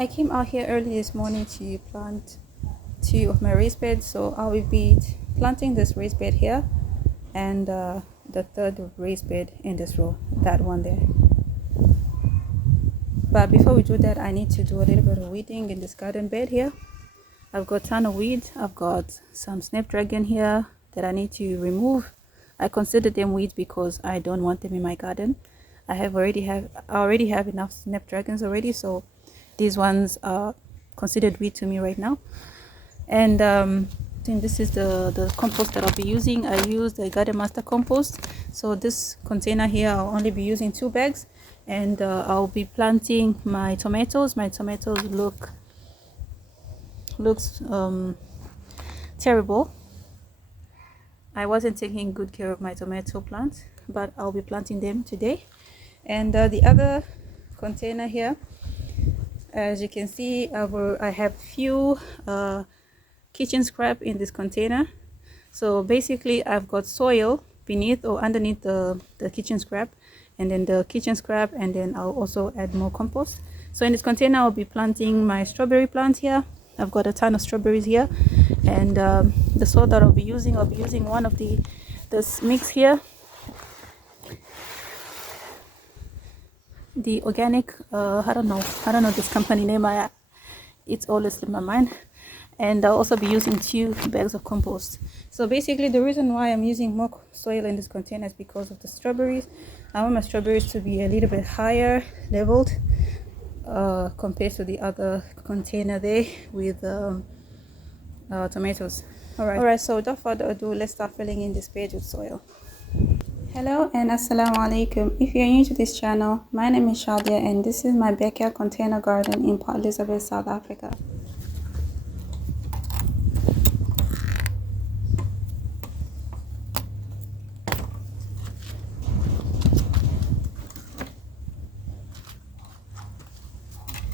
I came out here early this morning to plant two of my raised beds, so I will be planting this raised bed here and the third raised bed in this row, that one there. But before we do that, I need to do a little bit of weeding in this garden bed here. I've got a ton of weeds. I've got some snapdragon here that I need to remove. I consider them weeds because I don't want them in my garden. I already have enough snapdragons already, so these ones are considered weed to me right now. And this is the compost that I'll be using. I use the Garden Master compost. So this container here, I'll only be using 2 bags, and I'll be planting my tomatoes. My tomatoes looks terrible. I wasn't taking good care of my tomato plants, but I'll be planting them today. And the other container here, as you can see, I have few kitchen scrap in this container. So basically I've got soil beneath or underneath the kitchen scrap, and then the kitchen scrap, and then I'll also add more compost. So in this container I'll be planting my strawberry plant here. I've got a ton of strawberries here, and the soil that I'll be using one of this mix here, the organic, I don't know this company name. It's always in my mind. And I'll also be using 2 bags of compost. So basically the reason why I'm using more soil in this container is because of the strawberries. I want my strawberries to be a little bit higher leveled compared to the other container there with tomatoes. Alright, so without further ado, let's start filling in this page with soil. Hello and assalamu alaikum. If you're new to this channel, my name is Shadia and this is my backyard container garden in Port Elizabeth, South Africa.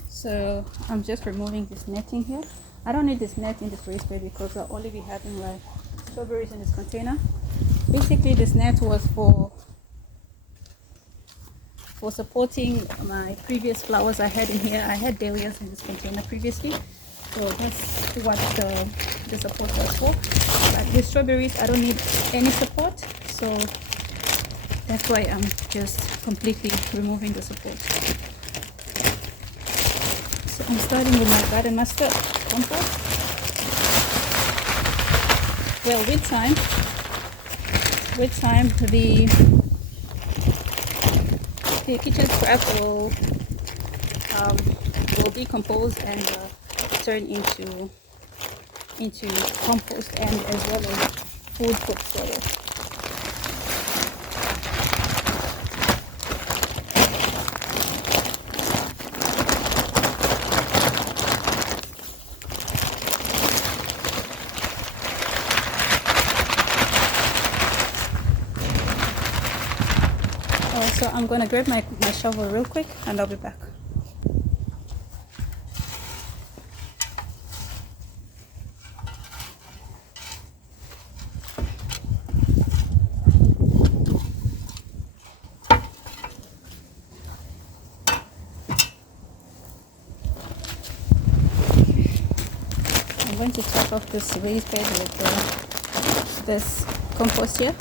So I'm just removing this netting here. I don't need this net in this raised bed because I'll only be having like strawberries in this container. Basically this net was for supporting my previous flowers I had in here. I had dahlias in this container previously, so that's what the support was for. But with strawberries I don't need any support, so that's why I'm just completely removing the support. So I'm starting with my Garden Master compost. Well, with time the kitchen scrap will decompose and turn into compost and as well as food for soil. So I'm gonna grab my shovel real quick and I'll be back. I'm going to top off this raised bed with this compost here.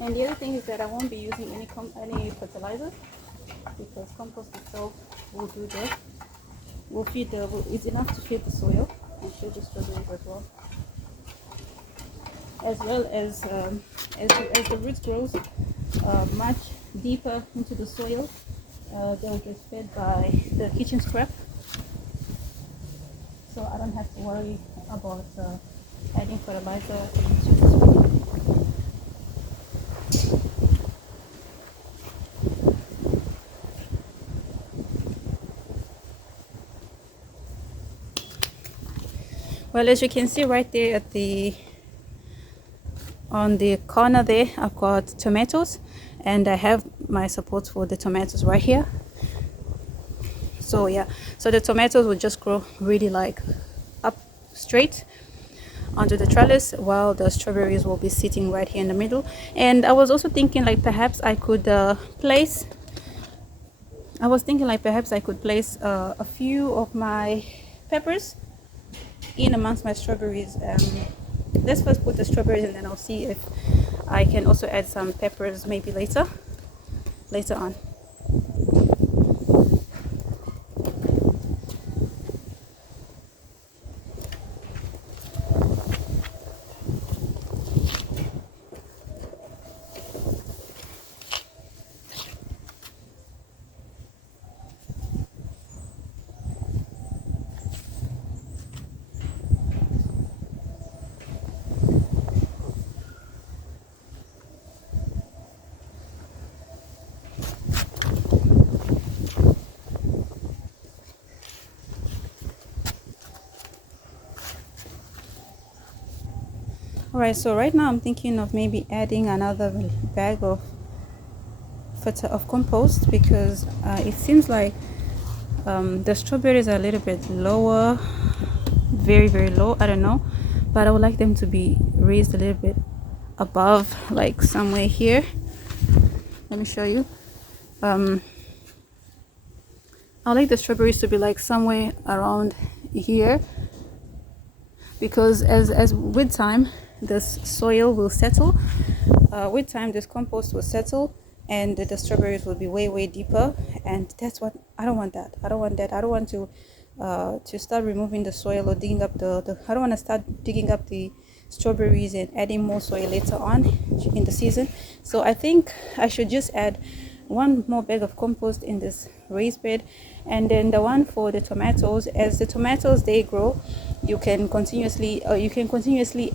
And the other thing is that I won't be using any fertilizers because compost itself will do that. It's enough to feed the soil and feed the strawberries as well. As well as the roots grows much deeper into the soil, they'll get fed by the kitchen scrap. So I don't have to worry about adding fertilizer into the soil. Well, as you can see right there on the corner there, I've got tomatoes, and I have my support for the tomatoes right here. So yeah, so the tomatoes will just grow really like up straight onto the trellis, while the strawberries will be sitting right here in the middle. And I was also thinking like perhaps I could place a few of my peppers in amongst my strawberries. Let's first put the strawberries and then I'll see if I can also add some peppers maybe later on. Alright, so right now I'm thinking of maybe adding another bag of compost, because it seems like the strawberries are a little bit lower, very very low, I don't know, but I would like them to be raised a little bit above, like somewhere here. Let me show you. I like the strawberries to be like somewhere around here, because as with time this soil will settle, with time this compost will settle, and the strawberries will be way deeper, and that's what I don't want. I don't want to start removing the soil or digging up the I don't want to start digging up the strawberries and adding more soil later on in the season. So I think I should just add one more bag of compost in this raised bed, and then the one for the tomatoes. As the tomatoes they grow, you can continuously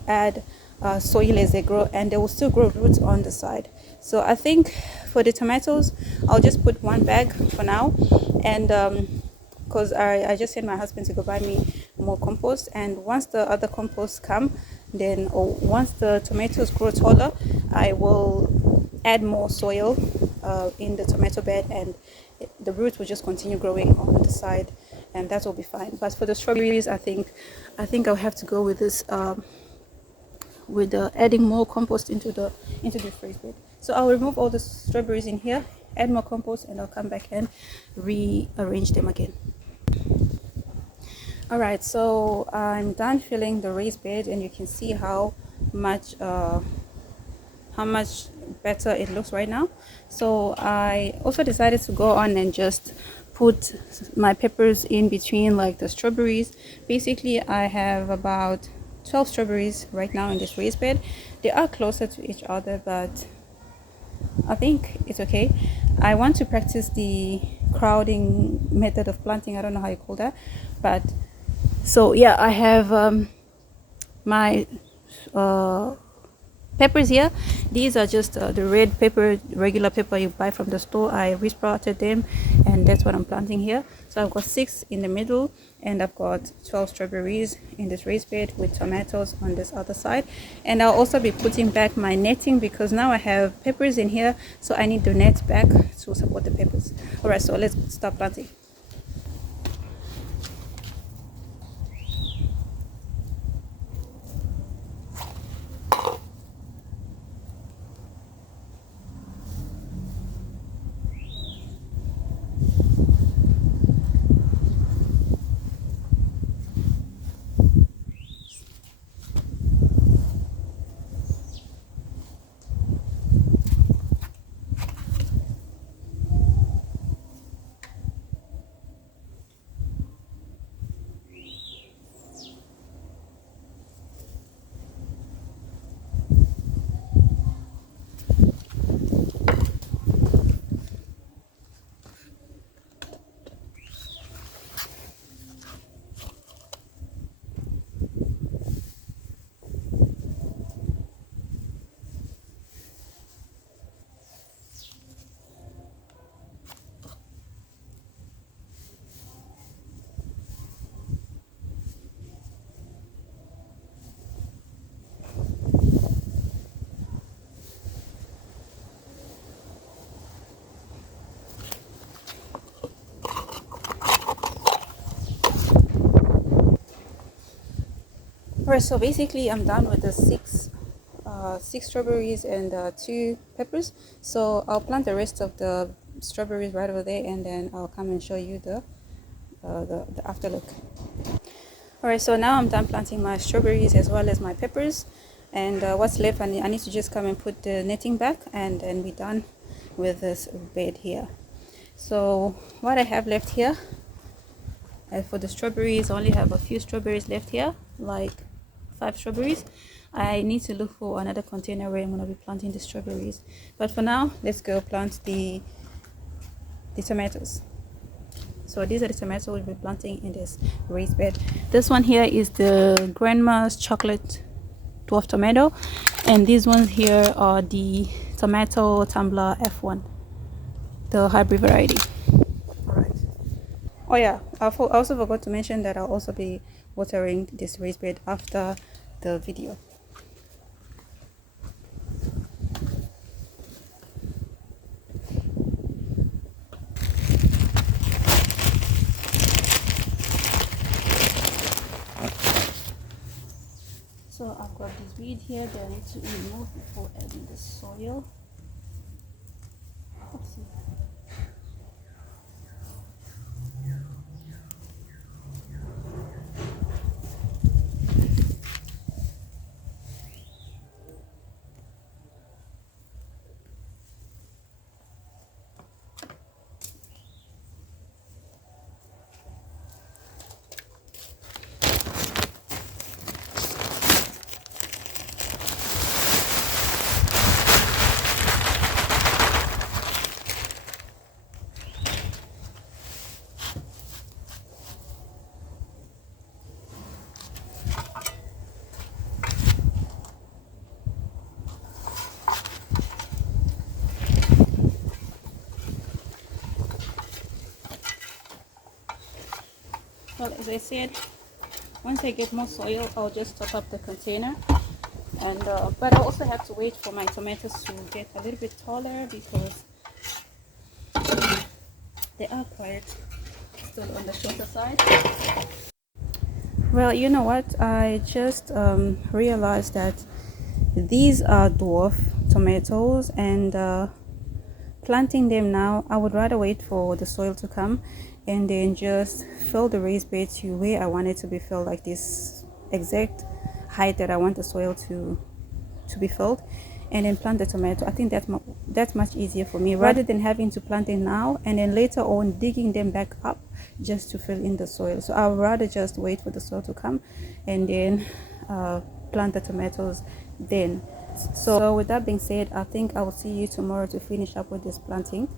add soil as they grow, and they will still grow roots on the side. So I think for the tomatoes I'll just put one bag for now, and because I just sent my husband to go buy me more compost, and once the other compost come, then once the tomatoes grow taller, I will add more soil in the tomato bed, and the roots will just continue growing on the side, and that will be fine. But for the strawberries, I think I'll have to go with this with adding more compost into the raised bed. So I'll remove all the strawberries in here, add more compost, and I'll come back and rearrange them again. Alright, so I'm done filling the raised bed, and you can see how much better it looks right now. So I also decided to go on and just put my peppers in between like the strawberries. Basically I have about 12 strawberries right now in this raised bed. They are closer to each other, but I think it's okay. I want to practice the crowding method of planting. I don't know how you call that, but so yeah, I have my peppers here. These are just the red pepper, regular pepper you buy from the store. I resprouted them, and that's what I'm planting here. So I've got 6 in the middle, and I've got 12 strawberries in this raised bed with tomatoes on this other side. And I'll also be putting back my netting, because now I have peppers in here, so I need the net back to support the peppers. Alright, so let's start planting. Alright, so basically I'm done with the six strawberries and 2 peppers. So I'll plant the rest of the strawberries right over there, and then I'll come and show you the after look. Alright, so now I'm done planting my strawberries as well as my peppers, and what's left, I need to just come and put the netting back, and then we're done with this bed here. So what I have left here, for the strawberries, I only have a few strawberries left here, like 5 strawberries. I need to look for another container where I'm going to be planting the strawberries, but for now let's go plant the tomatoes. So these are the tomatoes we'll be planting in this raised bed. This one here is the grandma's chocolate dwarf tomato, and these ones here are the tomato tumbler F1, the hybrid variety. All right. Oh yeah, I also forgot to mention that I'll also be watering this raised bed after the video. So I've got this weed here that I need to remove before adding the soil. Oopsie. Well, as I said, once I get more soil, I'll just top up the container. And but I also have to wait for my tomatoes to get a little bit taller, because they are quite still on the shorter side. Well, you know what? I just realized that these are dwarf tomatoes, and planting them now, I would rather wait for the soil to come and then just fill the raised bed to where I want it to be filled, like this exact height that I want the soil to be filled, and then plant the tomato. I think that's much easier for me, rather than having to plant them now and then later on digging them back up just to fill in the soil. So I would rather just wait for the soil to come and then plant the tomatoes then. So with that being said, I think I will see you tomorrow to finish up with this planting.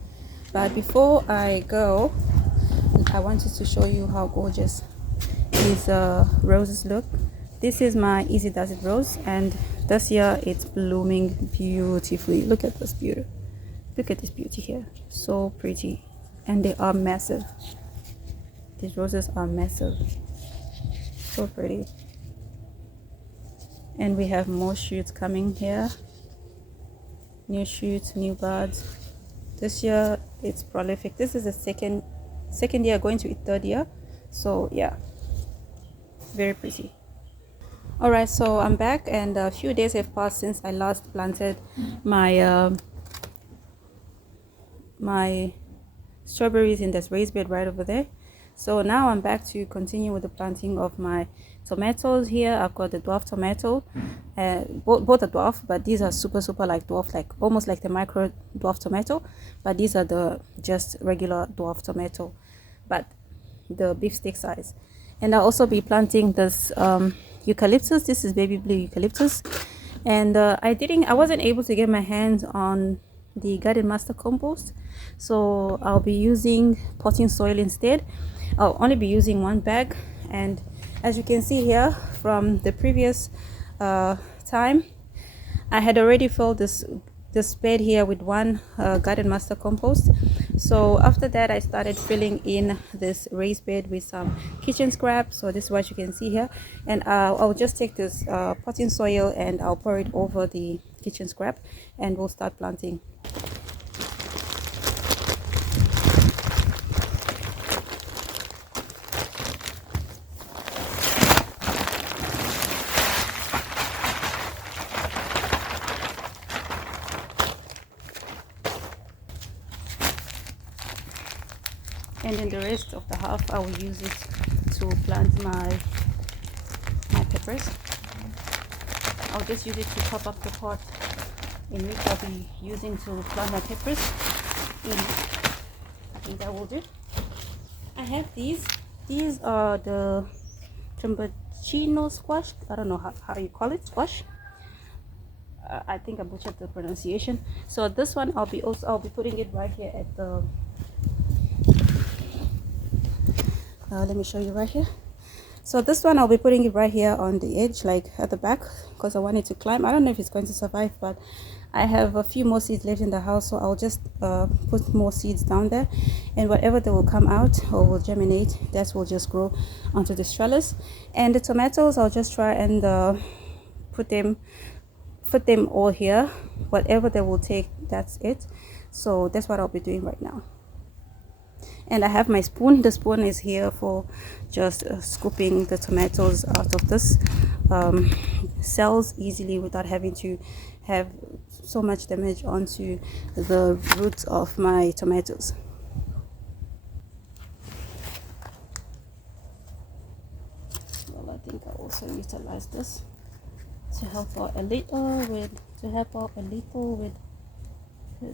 But before I go, I wanted to show you how gorgeous these roses look. This is my Easy Does It rose, and this year it's blooming beautifully. Look at this beauty. Look at this beauty here. So pretty. And they are massive. These roses are massive. So pretty. And we have more shoots coming here. New shoots, new buds. This year it's prolific. This is the second year going to its 3rd year. So yeah, very pretty. Alright, so I'm back, and a few days have passed since I last planted my my strawberries in this raised bed right over there. So now I'm back to continue with the planting of my tomatoes. Here I've got the dwarf tomato, both are dwarf, but these are super like dwarf, like almost like the micro dwarf tomato, but these are the just regular dwarf tomato, but the beefsteak size. And I'll also be planting this eucalyptus. This is baby blue eucalyptus, and I wasn't able to get my hands on the garden master compost, so I'll be using potting soil instead. I'll only be using 1 bag, and as you can see here from the previous time, I had already filled this bed here with 1 garden master compost. So after that I started filling in this raised bed with some kitchen scrap. So this is what you can see here, and I'll just take this potting soil and I'll pour it over the kitchen scrap, and we'll start planting. and then the rest of the half I will use it to plant my peppers. I'll just use it to top up the pot in which I'll be using to plant my peppers in. I think that will do. I have these are the Trembuchino squash. I don't know how you call it, squash. I think I butchered the pronunciation. So this one I'll be putting it right here at the let me show you right here. So this one I'll be putting it right here on the edge, like at the back, because I want it to climb. I don't know if it's going to survive, but I have a few more seeds left in the house, so I'll just put more seeds down there, and whatever that will come out or will germinate, that will just grow onto this trellis. And the tomatoes, I'll just try and put them all here. Whatever they will take, that's it. So that's what I'll be doing right now. And I have my spoon. The spoon is here for just scooping the tomatoes out of this cells easily without having to have so much damage onto the roots of my tomatoes. Well, I think I'll also utilize this to help out a little with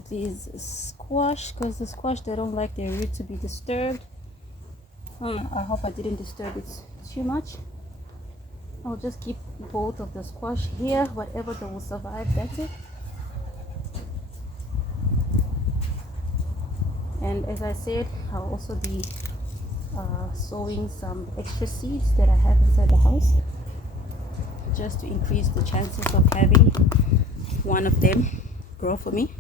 these squash, because the squash, they don't like their root to be disturbed. I hope I didn't disturb it too much. I'll just keep both of the squash here. Whatever that will survive, that's it. And as I said, I'll also be sowing some extra seeds that I have inside the house, just to increase the chances of having one of them grow for me.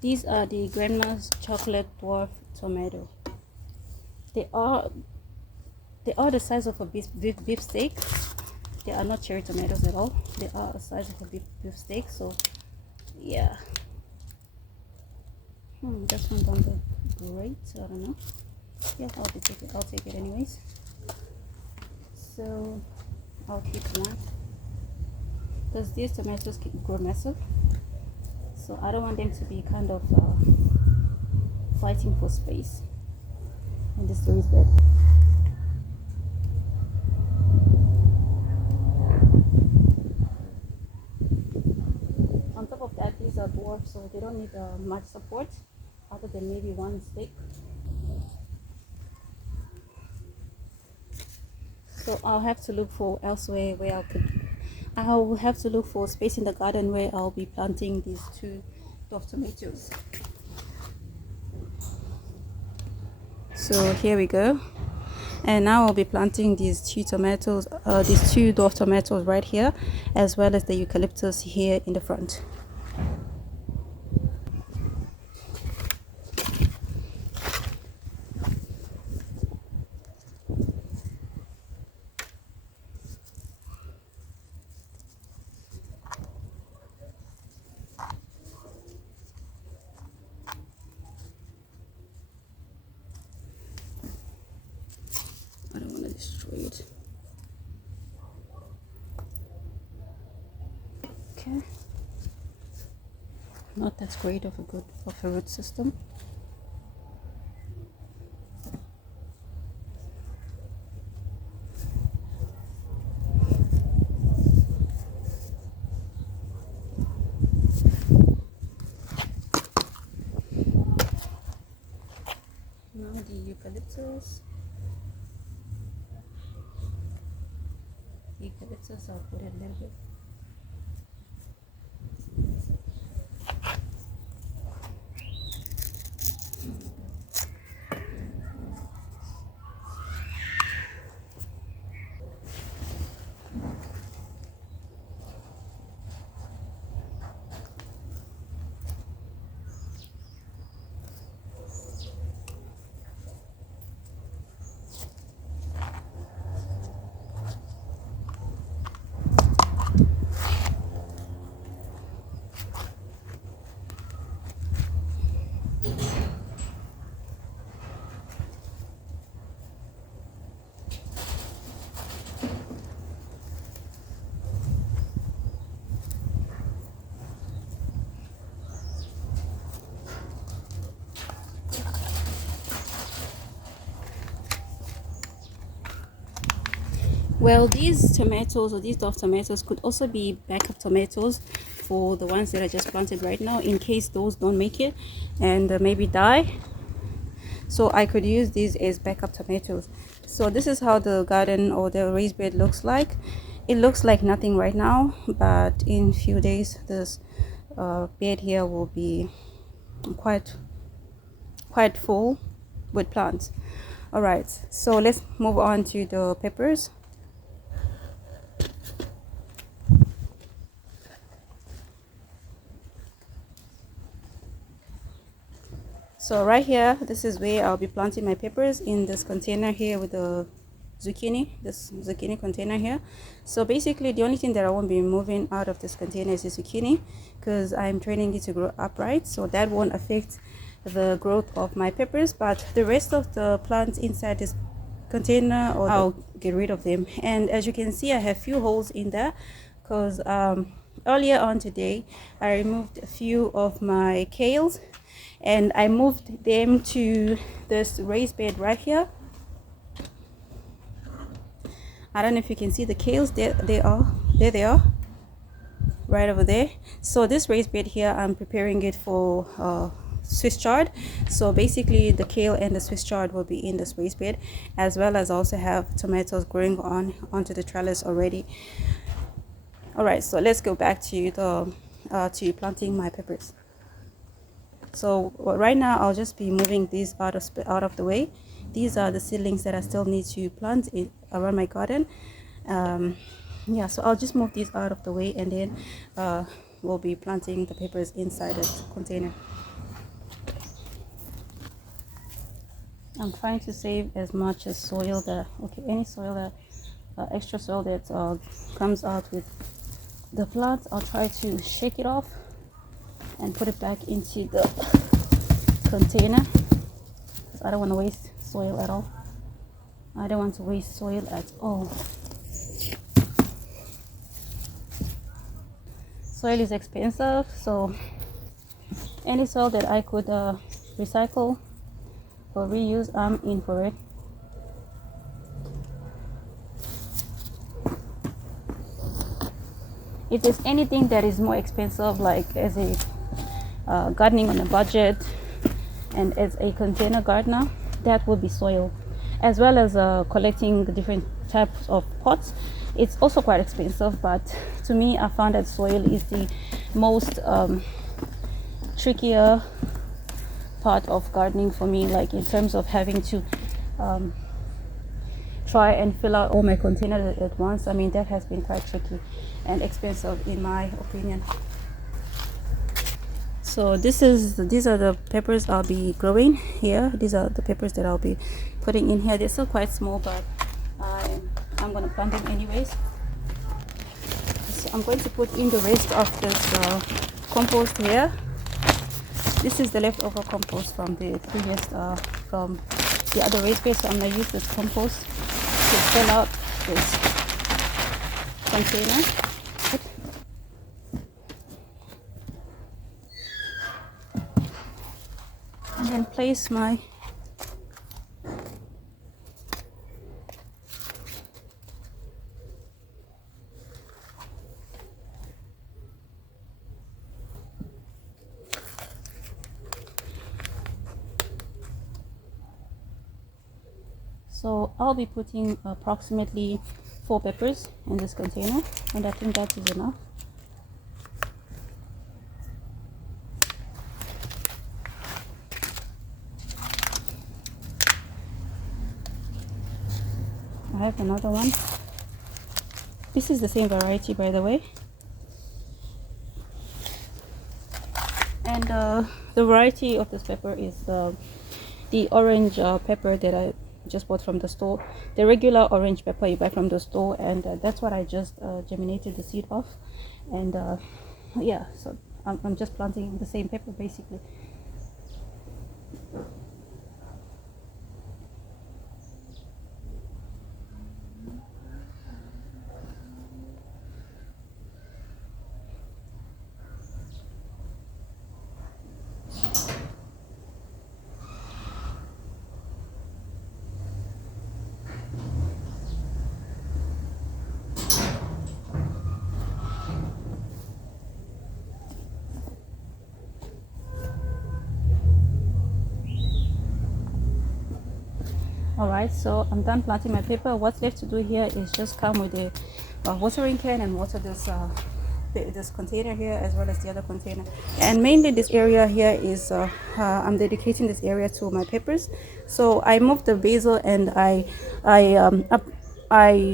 These are the Grandma's chocolate dwarf tomato. They are the size of a beef steak. They are not cherry tomatoes at all. They are the size of a beef steak. So yeah, this one don't look great. I don't know. Yeah, I'll take it anyways. So I'll keep one, because these tomatoes grow massive. So I don't want them to be kind of fighting for space in this raised bed. On top of that, these are dwarfs, so they don't need much support other than maybe one stick. So I'll have to look for elsewhere where I will have to look for space in the garden where I'll be planting these two dwarf tomatoes. So here we go. And now I'll be planting these two dwarf tomatoes right here, as well as the eucalyptus here in the front. I don't want to destroy it. Okay. Not that great of a root system. Now the eucalyptus. I'll put it a little bit. Well, these tomatoes or these dove tomatoes could also be backup tomatoes for the ones that I just planted right now, in case those don't make it and maybe die. So I could use these as backup tomatoes. So this is how the garden or the raised bed looks like. It looks like nothing right now, but in few days this bed here will be quite full with plants. All right, so let's move on to the peppers. So right here, this is where I'll be planting my peppers, in this container here with the zucchini, this zucchini container here. So basically the only thing that I won't be moving out of this container is the zucchini, because I'm training it to grow upright, so that won't affect the growth of my peppers. But the rest of the plants inside this container, or I'll get rid of them. And as you can see, I have few holes in there because earlier on today I removed a few of my kales and I moved them to this raised bed right here. I don't know if you can see the kales. There they are, right over there. So this raised bed here, I'm preparing it for Swiss chard. So basically the kale and the Swiss chard will be in this raised bed, as well as also have tomatoes growing onto the trellis already. All right, so let's go back to the to planting my peppers. So right now I'll just be moving these out of the way. These are the seedlings that I still need to plant around my garden. Yeah, so I'll just move these out of the way, and then we'll be planting the peppers inside the container. I'm trying to save as much as soil that, any soil that extra soil that comes out with the plants, I'll try to shake it off and put it back into the container, because I don't want to waste soil at all. I don't want to waste soil at all. Soil is expensive, so any soil that I could recycle or reuse, I'm in for it. If there's anything that is more expensive, like as a gardening on a budget and as a container gardener, that will be soil, as well as collecting the different types of pots. It's also quite expensive, but to me I found that soil is the most trickier part of gardening for me, like in terms of having to try and fill out all my containers at once. I mean, that has been quite tricky and expensive in my opinion. So these are the peppers I'll be growing here. These are the peppers that I'll be putting in here. They're still quite small, but I'm going to plant them anyways. So I'm going to put in the rest of this compost here. This is the leftover compost from the previous from the other raised bed, so I'm going to use this compost to fill out this container. And then place my so I'll be putting approximately 4 peppers in this container, and I think that is enough. I have another one. This is the same variety, by the way, and the variety of this pepper is the orange pepper that I just bought from the store, the regular orange pepper you buy from the store, and that's what I just germinated the seed of. And yeah, so I'm just planting the same pepper basically. All right, so I'm done planting my pepper. What's left to do here is just come with a watering can and water this container here as well as the other container. And mainly this area here is I'm dedicating this area to my peppers. So I moved the basil and I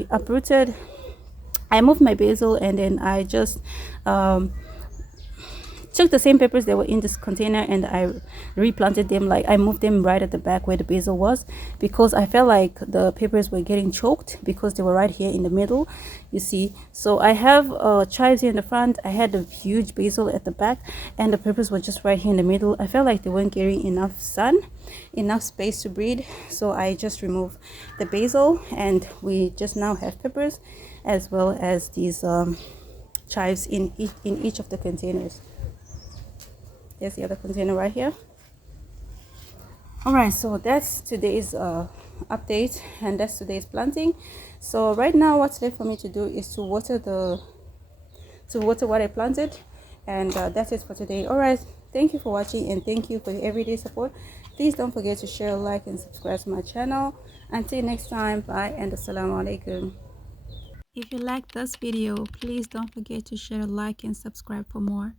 uprooted. I moved my basil and then I just took the same peppers that were in this container and I replanted them. Like I moved them right at the back where the basil was, because I felt like the peppers were getting choked because they were right here in the middle, you see. So I have chives here in the front. I had a huge basil at the back and the peppers were just right here in the middle. I felt like they weren't getting enough sun, enough space to breed, so I just removed the basil and we just now have peppers as well as these chives in each of the containers. There's the other container right here. All right, so that's today's update and that's today's planting. So right now what's left for me to do is to water what I planted, and that's it for today. All right, thank you for watching and thank you for your everyday support. Please don't forget to share, like and subscribe to my channel. Until next time, bye and assalamu alaikum. If you like this video, please don't forget to share, like and subscribe for more.